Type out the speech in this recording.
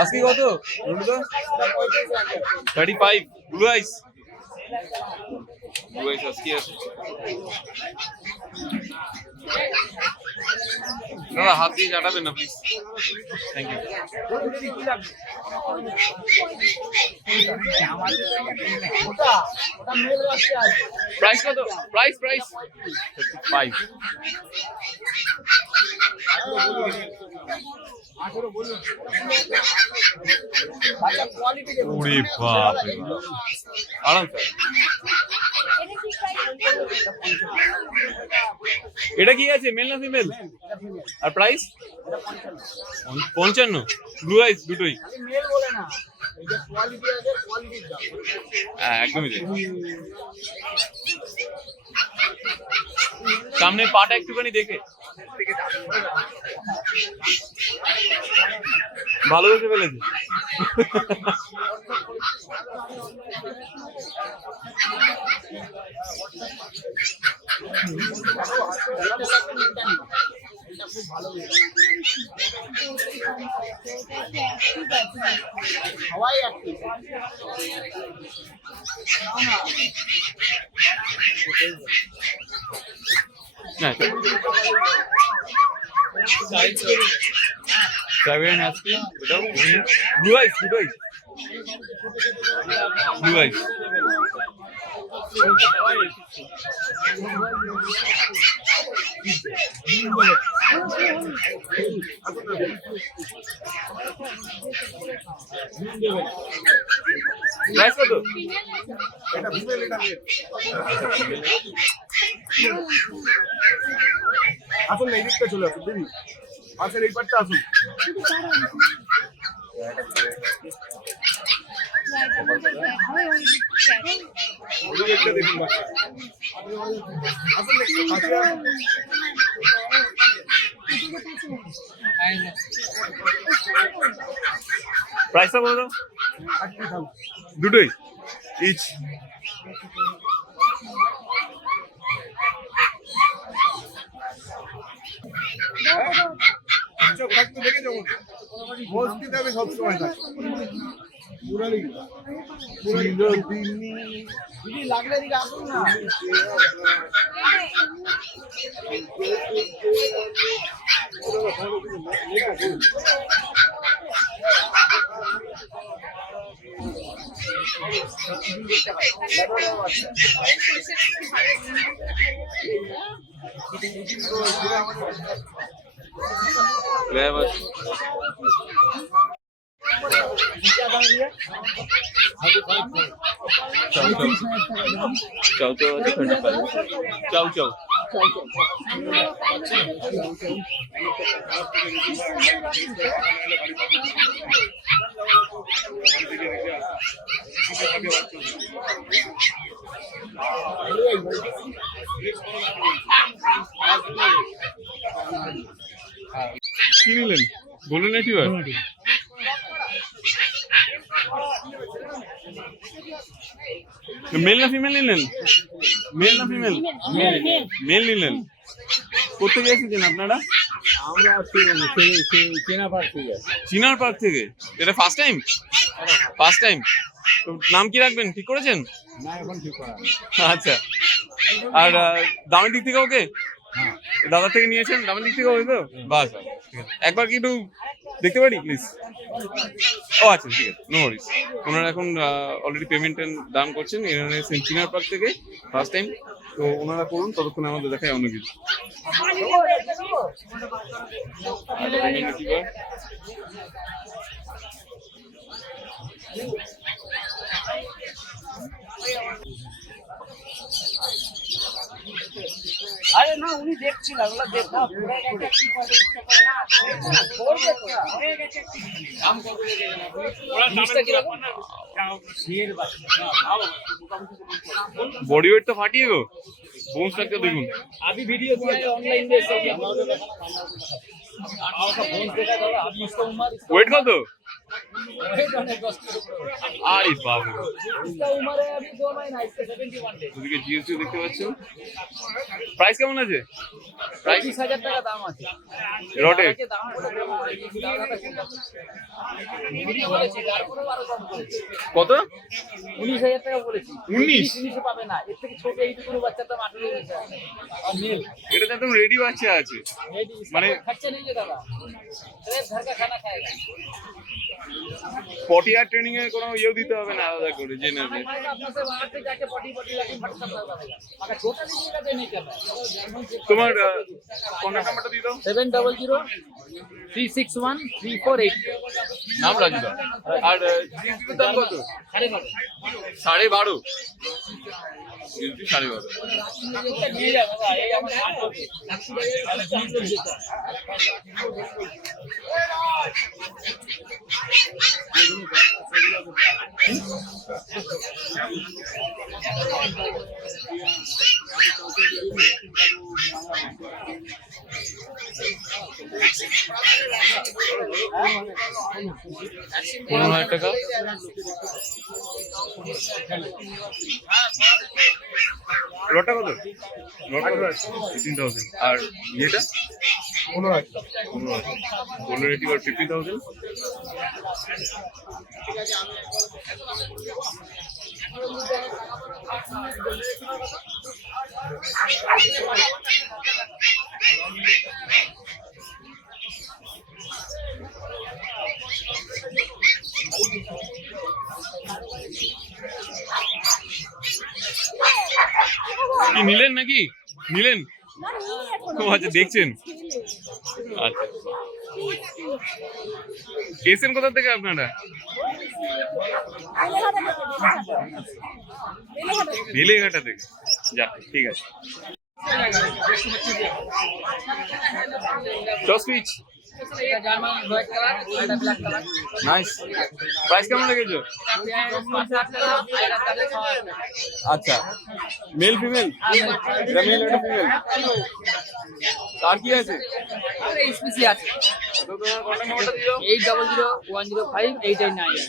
আজকে কত রুটুদা? 35 ব্লু আইস। ব্লু আইস আজকে আছে। দাদা হাত দিয়ে কাটাবেন না প্লিজ, থ্যাংক ইউ। প্রাইস কত? প্রাইস 35। ওরে বাপ রে বাপ, আরাম স্যার। এটা কি আছে, মেল না ফিমেল? আর প্রাইস 55। ব্লু আইস দুটোই একদমই তাই। সামনে পাটা একটুখানি দেখে ভালোবেসে ফেলেছে। ব্লু আইস দুটোই ব্লু আইস। প্রাইস কত? এটা ফিমেল, এটা মেল। আসুন এই দিকটা চলে আসুন দিদি, পাশের এই পাটটা আসুন। প্রাইসটা বলো দুটোই ইচ। দেখে যাবো মসজিদ আমি সবসময় থাকি। লাগলে দিকে আসুন না। চাও চাও আছে 35। চাও চাও কি নিলেন গোল্ডেন রিট্রিভার? মেল না ফিমেল নিলেন? মেল না ফিমেল? মেল নিলেন। কোথেকে এসেছেন আপনারা? আমরা চিনার পার্ক থেকে। এটা ফার্স্ট টাইম? First time. তো নাম কি রাখবেন ঠিক করেছেন? না এখন ঠিক করা। আচ্ছা, আর দামের দিক থেকে ওকে? দাদার থেকে নিয়েছেন, দামের দিক থেকে ওকে তো? বাস একবার কি একটু দেখতে পারি প্লিজ? ও আচ্ছা ঠিক আছে, নো ওয়ারিস। ওনারা এখন অলরেডি পেমেন্ট দান করছেন। এখানে চিনার পার্ক থেকে ফার্স্ট টাইম। তো ওনারা করুন, ততক্ষণ আমাদের দেখায় অন্য কিছু। আরে না উনি দেখছিল ওগুলো দেখা বডি ওয়েট তো ফাটিয়ে গো, বোন স্ট্রাকচার দেখুন। अभी वीडियो किया है ऑनलाइन में ওয়েট কত? আরে বাবু, ওদিকে জিএসটি দেখতে পাচ্ছ। প্রাইস কেমন আছে? প্রাইস 25,000 টাকা দাম আছে। রটে কত? 19,000 টাকা বলেছি। 19? 19 পাবে না, এর থেকে ছোট এইটুকু বাচ্চার দাম 18,000 আর নীল এটা তো একদম রেডি বাচ্চা আছে। মানে খরচা নেই দাদা, घर का खाना खाएगा। পটি আর ট্রেনিং এর কোনো ইয়ে দিতে হবে না আলাদা করে, যে নেবে। अपना से वहां से जाके पटी पटी लगी फट सब करवा देगा, मगर छोटा लीजिएगा तो नहीं करना। তোমার কন্ট্যাক্ট নাম্বারটা দিয়ে দাও। 700-361-348 নাম রাজুদা। আর জিএসটি দাম কত? 12.5 12.5। জিএসটি 12.5। নিয়ে যাও বাবা, এই আমার হাত হবে। পনেরো হাজার টাকা। লটটা কত? লটটা 15,000। আর ইয়েটা 15,000। 15 আর 50,000। কি নিলেন নাকি? নিলেন? ও আচ্ছা, দেখছেন। আচ্ছা, এসেন কোথা থেকে আপনারা? বেলেঘাটা থেকে। যাক, ঠিক আছে। টস পিচ এটা জার্মান হোয়াইট কালার, এটা ব্ল্যাক কালার। নাইস। প্রাইস কেমন লেগেছে? আচ্ছা, মেল ফিমেল? এটা মেল, এটা ফিমেল। আর কি আছে? আর এইচপিসি আছে। তো তোমার কন্টাক্ট নাম্বারটা দিও। 800-105-889